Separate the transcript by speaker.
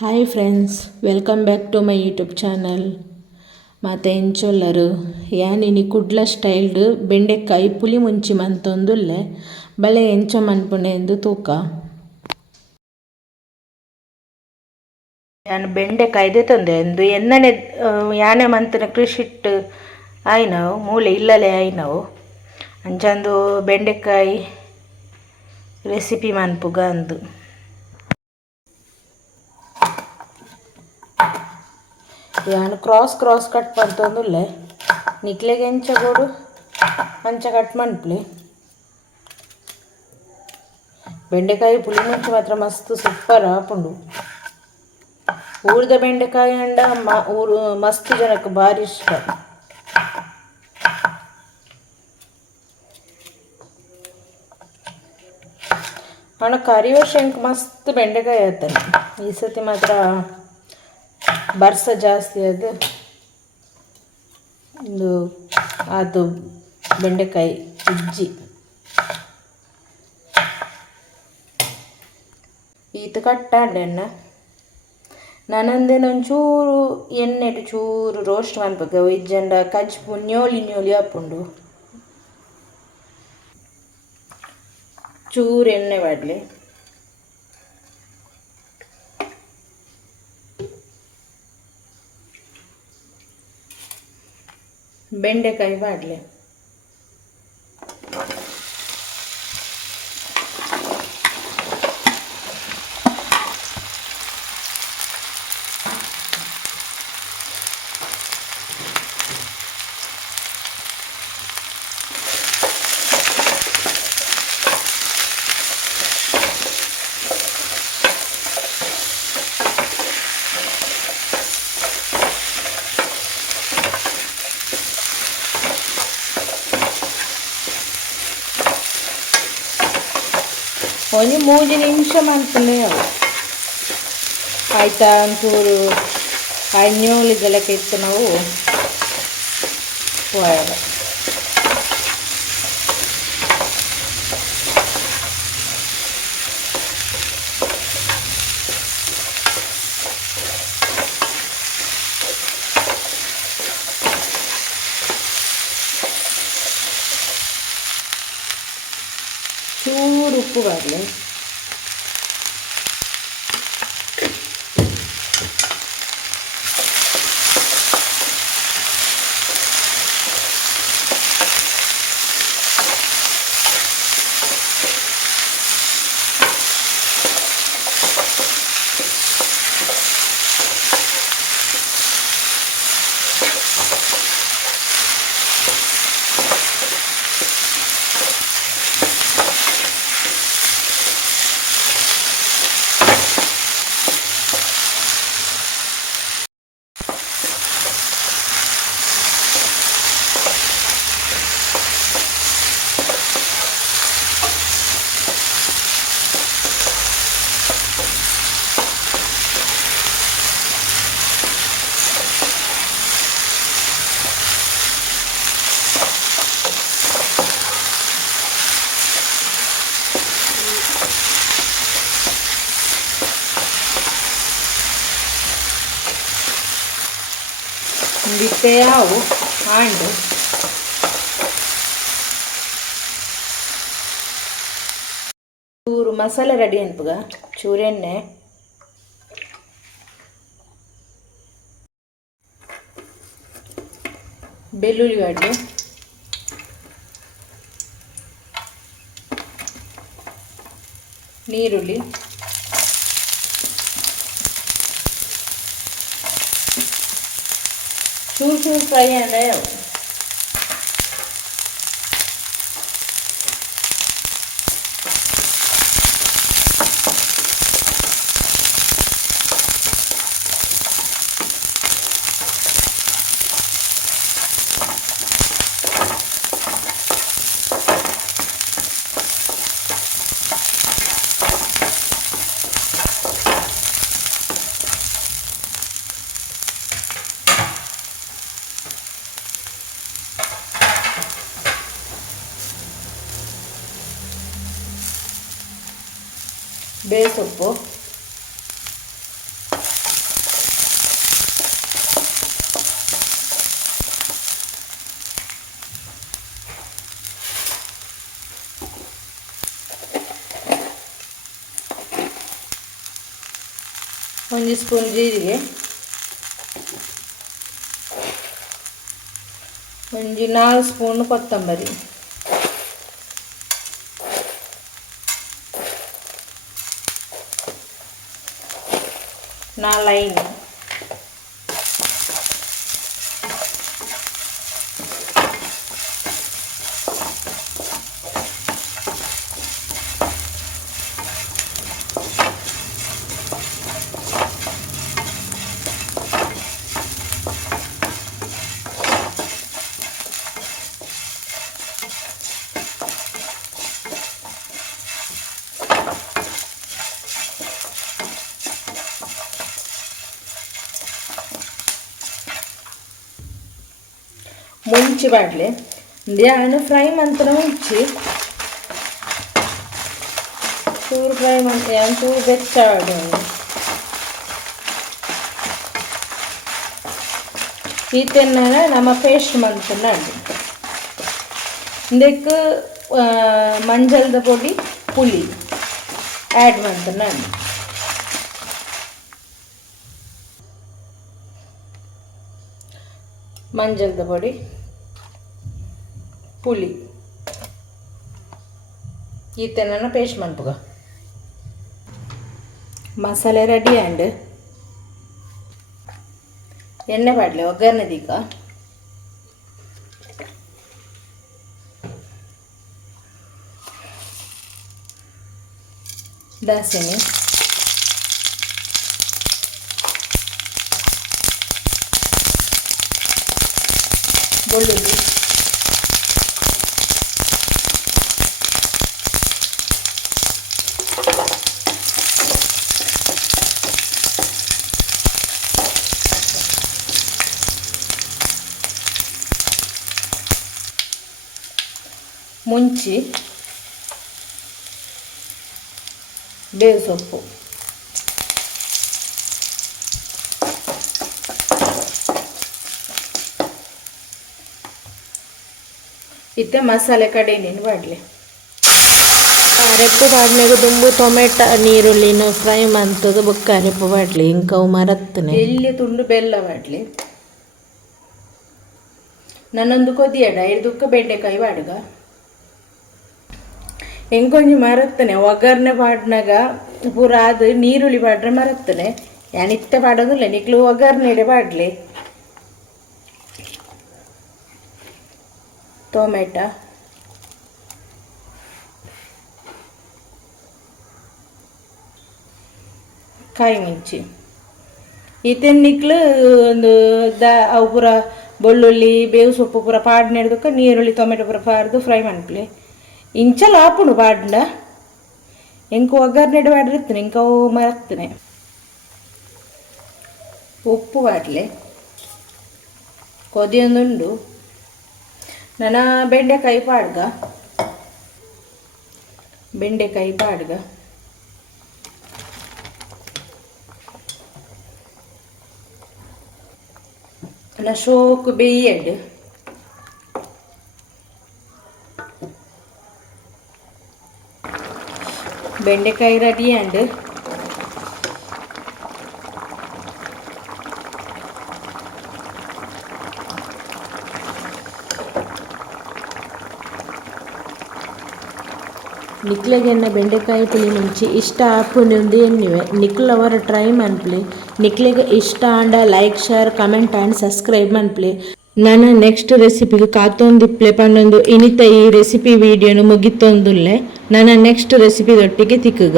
Speaker 1: Hi friends welcome back to my YouTube channel ಮಾತೆ ಎಂಚೊಲ್ಲರು ಯಾನಿನಿ Kudla styled ಬೆಂಡೆಕಾಯಿ ಪುಲಿ ಮುಂಚಿ ಮಂತೊಂದುಲ್ಲೆ, ಬಳೆ ಎಂಚ ಮನ್ಪುಣೆ ಎಂದು ತೂಕ. ಯಾನ್ ಬೆಂಡೆಕಾಯಿ ತಂದೆ ಎಂದು ಎನ್ನನೆ ಯಾನೆ ಮಂತನ ಕೃಷಿಟ್ ಆಯ್ನವು ಮೂಲೆ ಇಲ್ಲಲೇ ಆಯ್ನವು. ಅಂಚಂದು ಬೆಂಡೆಕಾಯಿ ರೆಸಿಪಿ ಮನ್ಪುಗ ಅಂದು. ಯಾನ್ ಕ್ರಾಸ್ ಕ್ರಾಸ್ ಕಟ್ ಪಂತೊಂದುಲ್ಲೆ ನಿಕ್ಲೆಗೆ ಎಂಚ ಗೋಡು ಅಂಚ ಕಟ್ ಮನ್ಪ್ಲೆ ಬೆಂಡೆಕಾಯಿ ಪುಳಿ ಮುಂಚೆ ಮಾತ್ರ ಮಸ್ತ್ ಸೂಪರ್ ಆಪುಂಡು. ಊರ್ದ ಬೆಂಡೆಕಾಯಿ ಅಂಡ ಮ, ಊರು, ಮಸ್ತ್ ಜನಕ್ಕೆ ಭಾರಿ ಇಷ್ಟ. ಹಣ ಕರಿ ವರ್ಷ ಮಸ್ತ್ ಬೆಂಡೆಕಾಯಿ ಆಯ್ತಾನೆ ಈ ಸತಿ ಮಾತ್ರ ಬರ್ಸ ಜಾಸ್ತಿ ಅದು ಒಂದು ಅದು ಬೆಂಡೆಕಾಯಿ, ಇಜ್ಜಿ. ಈತ ಕಟ್ಟಾಂಡೆನ್ನ ನನ್ನಂದೇನು ಒಂಚೂರು ಎಣ್ಣೆ ಚೂರು ರೋಸ್ಟ್ ಮಾಡ್ಬೇಕು ಇಜ್ಜಂಡ ಕಜ್ಪು, ನ್ಯೋಲಿ ನ್ಯೋಲಿ ಹಾಪುಂಡು. ಚೂರು ಎಣ್ಣೆ ಮಾಡಲಿ. ಬೆಂಡೆಕಾಯಿ ಬಾಡಲೆ ಒಂದು ಮೂರು ನಿಮಿಷ ಮಾಡ್ತಲೇ ಅವು ಆಯ್ತಾ ಒಂಚೂರು ಅಣ್ಣೋಳಿಗೆಲ್ಲ ಕೆತ್ತು ನಾವು ಹೋಯಾಗ ಚೂರು ಉಪ್ಪು ಬರಲಿ ಆ್ಯಂಡ್ ಚೂರು ಮಸಾಲೆ ರೆಡಿ ಅನ್ಪಗ ಚೂರೆಣ್ಣೆ ಬೆಳ್ಳುಳ್ಳಿ ಗಡ್ಡೆ ನೀರುಳ್ಳಿ. ಚೂರು ಚೂರು ಫ್ರೈ ಬೇಸೊಪ್ಪು. ಒಂದು ಸ್ಪೂನ್ ಜೀರಿಗೆ. ಒಂದು ನಾಲ್ಕು ಸ್ಪೂನ್ ಕೊತ್ತಂಬರಿ. นาไลน์ ಮುಂಚಿ ಬಾಡ್ಲೆ ಧ್ಯಾನ ಫ್ರೈ ಮಂತ್ರ ಮುಂಚಿ. ಚೂರು ಫ್ರೈ ಮಂತ್ರ ಏನು ಚೂರು ಬೆಚ್ಚ ಈತೆನ್ನ ನಮ್ಮ ಪೇಸ್ಟ್ ಮಂತುಂಡು ಇದಕ್ಕೆ ಮಂಜಲ್ದ ಪೊಡಿ, ಪುಳಿ. ಆ್ಯಡ್ ಮಂತುಂಡು ಮಂಜಲ್ದ ಪೊಡಿ. ಪುಳಿ ಈತೆನ್ನ ಪೇಸ್ಟ್ ಮನ್ಪುಗ ಮಸಾಲೆ ರೆಡಿ ಆ್ಯಂಡ್ ಎಣ್ಣೆ ಬಾಡಲೆ ಒಗ್ಗರಣೆ ದೀಕ ದಾಸೆನೆ ಬೆಳ್ಳುಳ್ಳಿ ಮುಂಚಿ ಬೇವು ಸೊಪ್ಪು. ಇತ್ತೆ ಮಸಾಲೆ ಕಡೆನೇನು ಮಾಡಲಿ?
Speaker 2: ಅರೆಪ್ಪು ಬಾಡ್ನಾಗ ದುಂಬು ಟೊಮೆಟೊ ನೀರುಳ್ಳಿನ ಫ್ರೈ ಮಂತದ ಬೊಕ್ಕ ಅರೆಪ್ಪು ಬಾಡ್ಲಿ ಇಂಕವು ಮರತ್ತನೆ
Speaker 1: ಇಲ್ಲಿ ತುಂಡು ಬೆಲ್ಲ ಬಾಡ್ಲಿ ನನ್ನೊಂದು ಕೊದಿಯಡ ಐದುಕ್ಕ ಬೆಂಡೆಕಾಯಿ ಬಾಡುಗ ಎಂಕೊಂಜಿ ಮರತ್ತನೆ, ಒಗ್ಗರಣೆ ಪಾಡ್ನಾಗ ಪೂರ ಅದು ನೀರುಳ್ಳಿ ಪಾಡ್ರೆ ಮರತ್ತನೆ. ಯಾನಿತ್ತ ಪಾಡೋದಿಲ್ಲ, ನಿಕ್ಲು ಒಗ್ಗರಣೆ ಪಾಡ್ಲಿ. ಟೊಮೆಟ. ಕಾಯಿ ಮಿಂಚಿ ಈತನ್ ನಿಕ್ಲು ಒಂದು ದ, ಅವು ಪೂರ ಬೆಳ್ಳುಳ್ಳಿ, ಬೇವು ಸೊಪ್ಪು ಪೂರ ಪಾಡ್ ನೆಡ್ದಕ್ಕ ನೀರುಳ್ಳಿ, ಟೊಮೆಟೊ ಪೂರ ಪಾಡ್ದು ಫ್ರೈ ಮಾಡ್ಪ್ಲಿ ಇಂಚಲ ಆಪುಣು ಪಾಡ್ಂಡ ಎಂಕು ಒಗ್ಗರಣೆ ಪಾಡಿರ್ತೀನಿ ಇಂಕ ಮರತ್ತೇನೆ. ಉಪ್ಪು ಬಾಡ್ಲೆ ಕೊದಿಯೊಂದುಂಡು. ನನ್ನ ಬೆಂಡೆಕಾಯಿ ಪಾಡ್ಗ. ಬೆಂಡೆಕಾಯಿ ಪಾಡ್ಗ. ನನ್ನ ಶೋಕು ಬೇಯಡ್. ಬೆಂಡೆಕಾಯಿ ರೆಡಿ ಆ್ಯಂಡ್
Speaker 2: ನಿಕ್ಲೆಗೆನ್ನ ಬೆಂಡೆಕಾಯಿ ಪುಳಿ ಮುಂಚೆ ಇಷ್ಟ ಆಪುನಿ ಒಂದು ಎನ್ನಿವೆ. ನಿಕ್ಲ್ ಅವರ ಟ್ರೈ ಮನ್ಪ್ಲಿ ನಿಕ್ಲೆಗೆ ಇಷ್ಟ and like share comment and subscribe ಮನ್ಪ್ಲಿ ನನ್ನ ನೆಕ್ಸ್ಟ್ ರೆಸಿಪಿಗೆ ಕಾತೊಂದಿಪ್ಲೆ ಪನ್ನೊಂದು ಇನಿತ ಈ ರೆಸಿಪಿ ವಿಡಿಯೋನು ಮುಗಿತೊಂದುಲ್ಲೆ ನನ್ನ ನೆಕ್ಸ್ಟ್ ರೆಸಿಪಿದೊಟ್ಟಿಗೆ ತಿಕ್ಕುಗ.